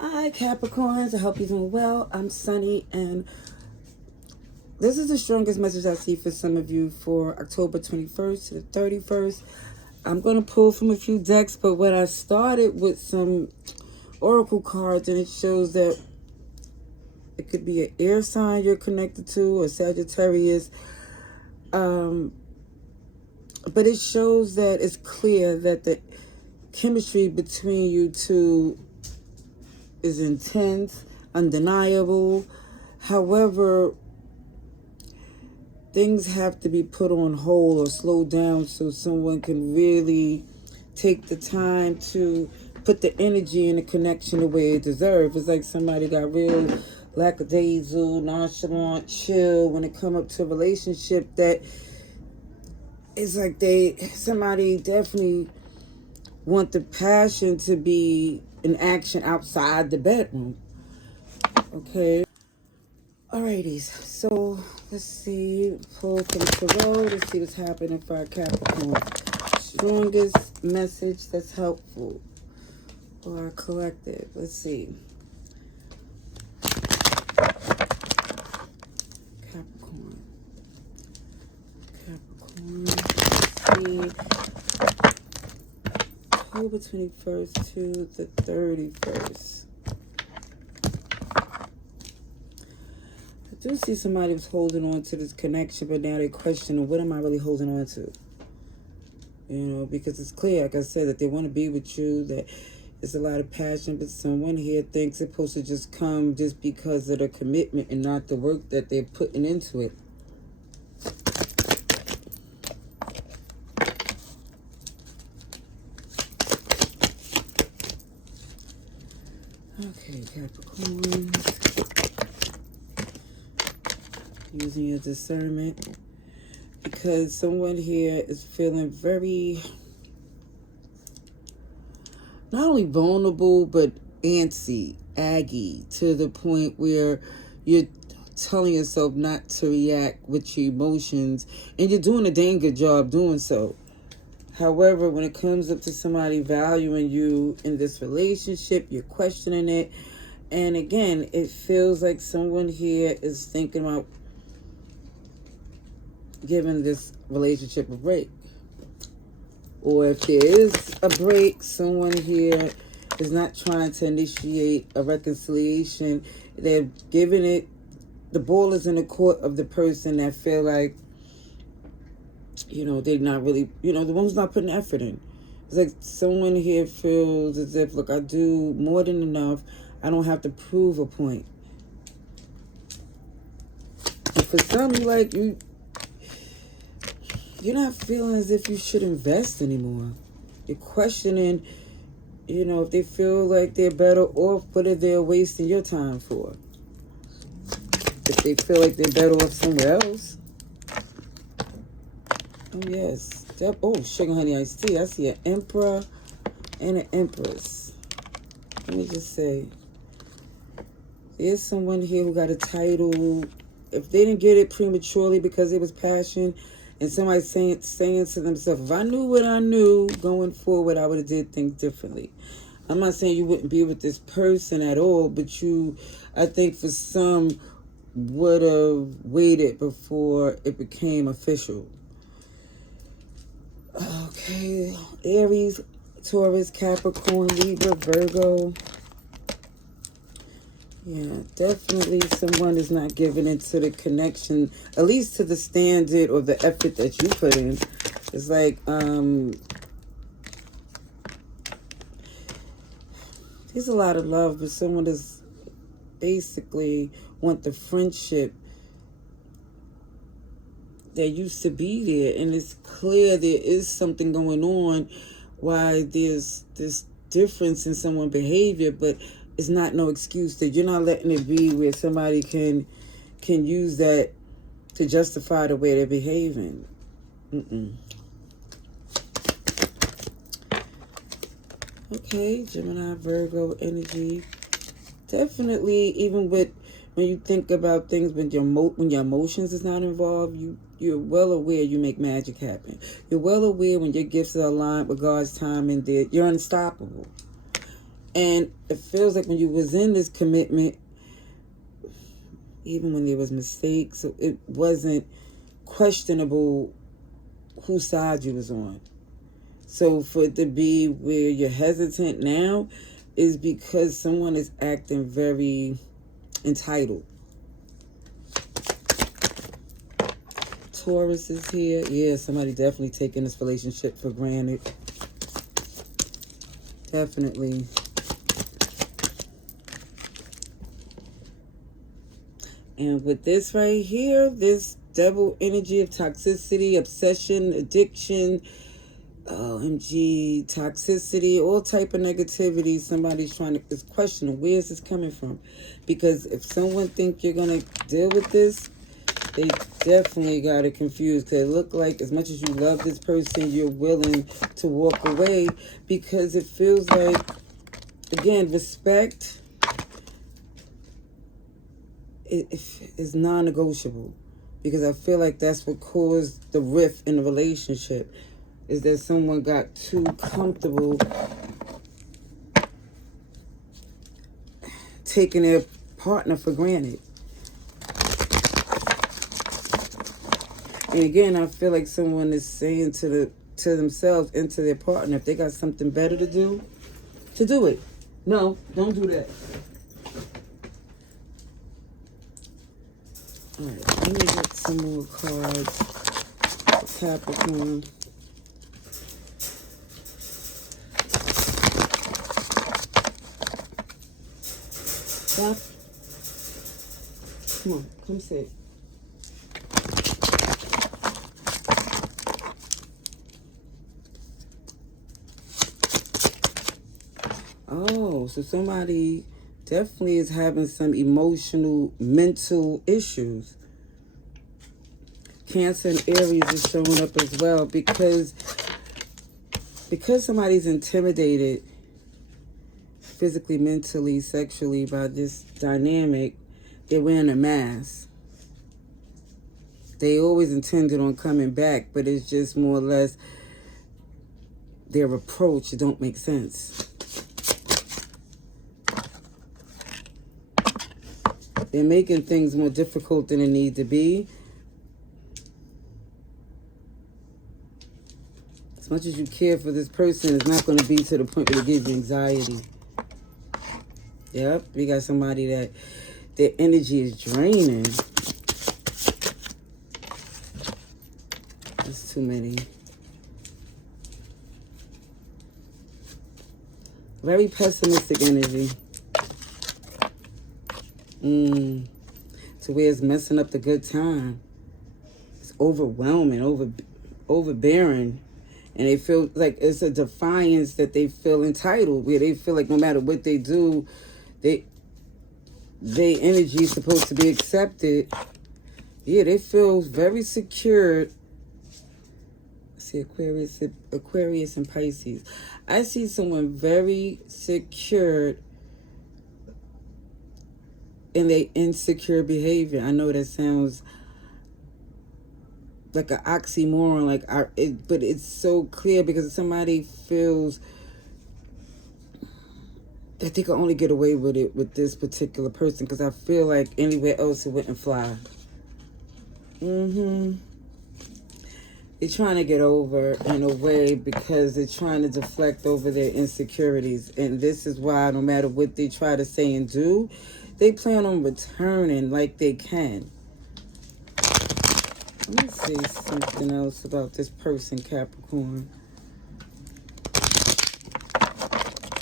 Hi Capricorns, I hope you're doing well. I'm Sunny, and this is the strongest message I see for some of you for October 21st to the 31st. I'm going to pull from a few decks, but what I started with some oracle cards, and it shows that it could be an air sign you're connected to, or Sagittarius. But it shows that it's clear that the chemistry between you two is intense, undeniable. However, things have to be put on hold or slowed down so someone can really take the time to put the energy and the connection the way it deserves. It's like somebody got real lackadaisical, nonchalant, chill when it come up to a relationship that it's like somebody definitely want the passion to be in action outside the bedroom. Okay. Alrighty, so let's see, pull from Tarot, let's see what's happening for our Capricorn. Strongest message that's helpful for our collective. Let's see. Capricorn. Let's see. October 21st to the 31st. I do see somebody was holding on to this connection, but now they're questioning, what am I really holding on to? You know, because it's clear, like I said, that they want to be with you, that there's a lot of passion, but someone here thinks it's supposed to just come just because of the commitment and not the work that they're putting into it. Okay, Capricorn. Using your discernment, because someone here is feeling very, not only vulnerable, but antsy, aggy, to the point where you're telling yourself not to react with your emotions, and you're doing a dang good job doing so. However, when it comes up to somebody valuing you in this relationship, you're questioning it. And again, it feels like someone here is thinking about giving this relationship a break. Or if there is a break, someone here is not trying to initiate a reconciliation. They're giving it, the ball is in the court of the person that feel like, you know, they're not really, you know, the one's not putting effort in. It's like someone here feels as if, look, I do more than enough. I don't have to prove a point. And for some, you're not feeling as if you should invest anymore. You're questioning, you know, if they feel like they're better off, what are they wasting your time for? If they feel like they're better off somewhere else. Oh, yes. Oh, sugar honey iced tea. I see an emperor and an empress. Let me just say, there's someone here who got a title. If they didn't get it prematurely because it was passion, and somebody saying to themselves, if I knew what I knew going forward, I would have did things differently. I'm not saying you wouldn't be with this person at all, but you, I think for some, would have waited before it became official. Okay, Aries, Taurus, Capricorn, Libra, Virgo. Yeah, definitely someone is not giving into the connection, at least to the standard or the effort that you put in. It's like, there's a lot of love, but someone is basically want the friendship that used to be there. And it's clear there is something going on why there's this difference in someone's behavior, but it's not no excuse that you're not letting it be where somebody can use that to justify the way they're behaving. Okay, Gemini, Virgo energy. Definitely, even with when you think about things when your emotions is not involved, you're well aware you make magic happen. You're well aware when your gifts are aligned with God's time and you're unstoppable. And it feels like when you was in this commitment, even when there was mistakes, it wasn't questionable whose side you was on. So for it to be where you're hesitant now is because someone is acting very entitled. Taurus is here. Yeah, somebody definitely taking this relationship for granted. Definitely. And with this right here, this double energy of toxicity, obsession, addiction, OMG, toxicity, all type of negativity, somebody's trying to, is questioning, where is this coming from? Because if someone think you're going to deal with this, they definitely got it confused. Because it look like as much as you love this person, you're willing to walk away because it feels like, again, respect is non-negotiable. Because I feel like that's what caused the rift in the relationship, is that someone got too comfortable taking their partner for granted. And again, I feel like someone is saying to themselves and to their partner, if they got something better to do it. No, don't do that. All right, let me get some more cards for Capricorn. Stop. Come on, come sit. Oh, so somebody definitely is having some emotional, mental issues. Cancer and Aries is showing up as well because somebody's intimidated physically, mentally, sexually by this dynamic. They're wearing a mask. They always intended on coming back, but it's just more or less their approach don't make sense. They're making things more difficult than they need to be. As much as you care for this person, it's not going to be to the point where it gives you anxiety. Yep, we got somebody that their energy is draining. That's too many. Very pessimistic energy. To where it's messing up the good time. It's overwhelming, overbearing. And they feel like it's a defiance that they feel entitled, where they feel like no matter what they do, their energy is supposed to be accepted. Yeah, they feel very secure. I see Aquarius and Pisces. I see someone very secure in their insecure behavior. I know that sounds like an oxymoron, but it's so clear because somebody feels that they can only get away with it with this particular person, because I feel like anywhere else it wouldn't fly. They're trying to get over in a way because they're trying to deflect over their insecurities. And this is why no matter what they try to say and do, they plan on returning like they can. Let me see something else about this person, Capricorn.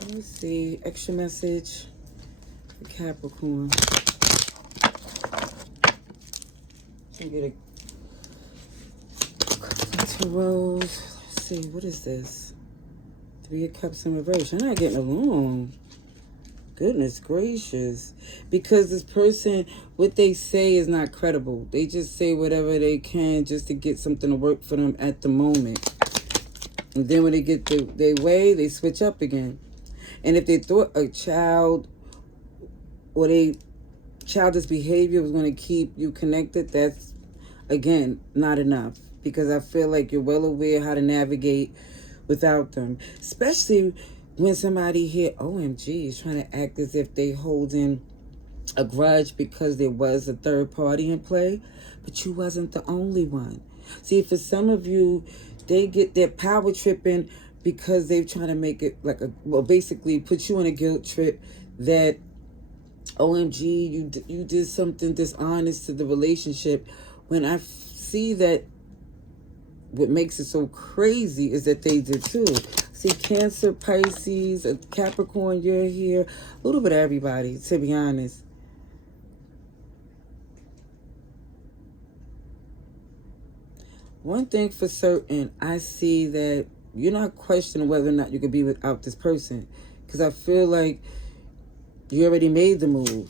Let me see. Extra message for Capricorn. Let me get a Tarot. Let's see. What is this? 3 of Cups in reverse. You're not getting along. Goodness gracious. Because this person, what they say is not credible. They just say whatever they can just to get something to work for them at the moment. And then when they get their way, they switch up again. And if they thought a child or childish behavior was going to keep you connected, that's, again, not enough. Because I feel like you're well aware how to navigate without them. Especially when somebody here, OMG, is trying to act as if they holding a grudge because there was a third party in play, but you wasn't the only one. See, for some of you, they get their power tripping because they're trying to make it like basically put you on a guilt trip that, OMG, you did something dishonest to the relationship. When I see that, what makes it so crazy is that they did too. See, Cancer, Pisces, a Capricorn, you're here. A little bit of everybody, to be honest. One thing for certain, I see that you're not questioning whether or not you could be without this person. Because I feel like you already made the move.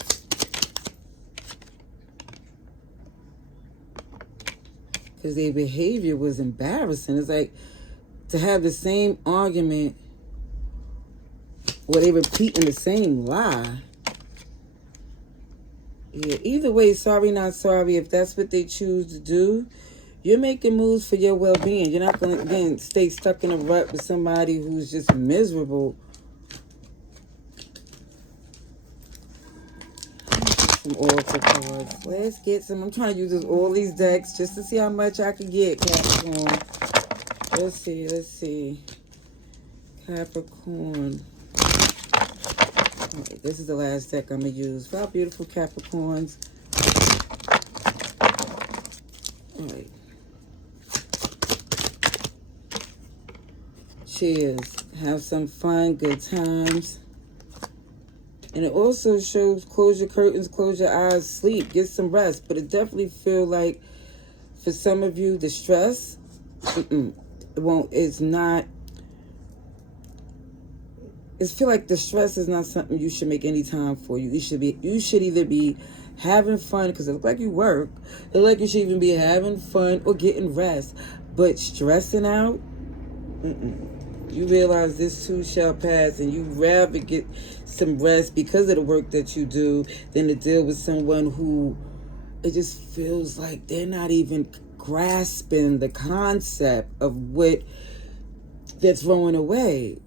Because their behavior was embarrassing. It's like to have the same argument where they repeating the same lie. Yeah, either way, sorry, not sorry. If that's what they choose to do, you're making moves for your well-being. You're not going to, again, stay stuck in a rut with somebody who's just miserable. Some oracle cards. Let's get some. I'm trying to use all these decks just to see how much I can get, Capricorn. Let's see. Capricorn. Right, this is the last deck I'm going to use for our beautiful Capricorns. All right. Cheers. Have some fun, good times. And it also shows close your curtains, close your eyes, sleep, get some rest. But it definitely feel like for some of you, the stress, it's not. It feel like the stress is not something you should make any time for. You should either be having fun, because it look like you work. It look like you should even be having fun or getting rest. But stressing out, you realize this too shall pass, and you rather get some rest because of the work that you do than to deal with someone who it just feels like they're not even grasping the concept of what they're throwing away.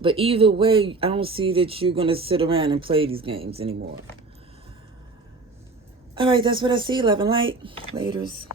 But either way, I don't see that you're going to sit around and play these games anymore. All right, that's what I see. Love and light. Laters.